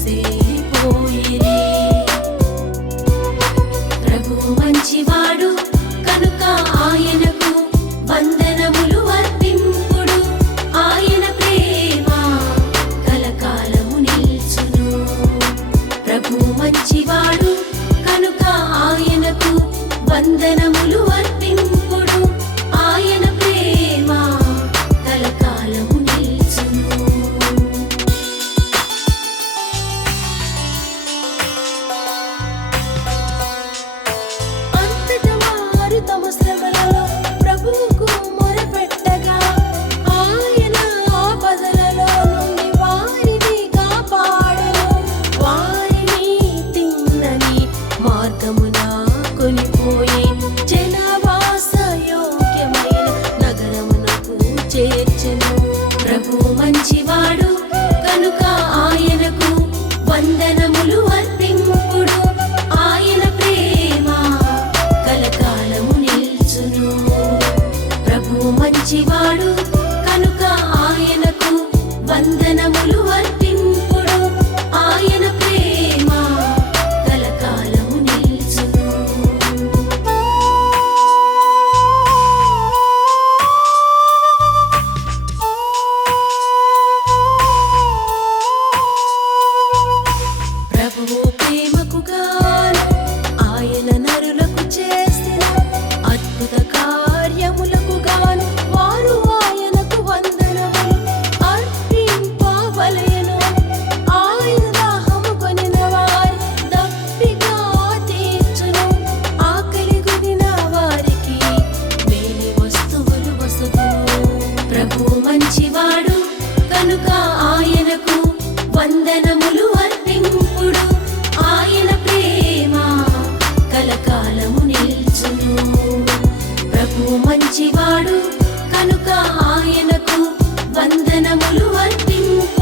ఎగిసిపోయిరి. ప్రభు మంచివాడు కనుక ఆయనకు వందనములు అర్పింపుడు. ఆయన ప్రేమ కలకాలము నిల్చును. ప్రభు మంచివాడు కనుక ఆయనకు వందనములు అర్పింపుడు. ఆయన ప్రేమ కలకాలము నిల్చును. అంతటా వారు తమ శ్రమలలో ప్రభువుకు మొరపెట్టగా ఆయన ఆపదలలో నుండి వారిని కాపాడెను. వారిని తిన్నని మార్గమున కొనిపోయి జనవాస యోగ్యమైన నగరమునకు చేర్చెను. ప్రభు మంచివాడు కనుక ఆయనకు వందనములు అర్పింపుడు. ఆయన ప్రేమ కలకాలము నిల్చును. ప్రభు మంచివాడు కనుక ఆయనకు వందనములు అర్పింపుడు. ఆయన ప్రేమ కలకాలము నిల్చును. ప్రభువు ప్రేమకు గాను ఆయన నరులకు చేసిన అద్భుత కార్యములకు గాను వారు ఆయనకు వందనములు అర్పింపవలెను. ఆయన దాహము కొనిన వారి దప్పిక తీర్చును. ఆకలి కొనిన వారికి మేలి వస్తువులు వసగును. ప్రభు మంచివాడు కనుక ఆయనకు వందనములు అర్పింపుడు. ఆయన ప్రేమ కలకాలము నిల్చును. ప్రభు మంచివాడు కనుక ఆయనకు వందనములు అర్పింపుడు.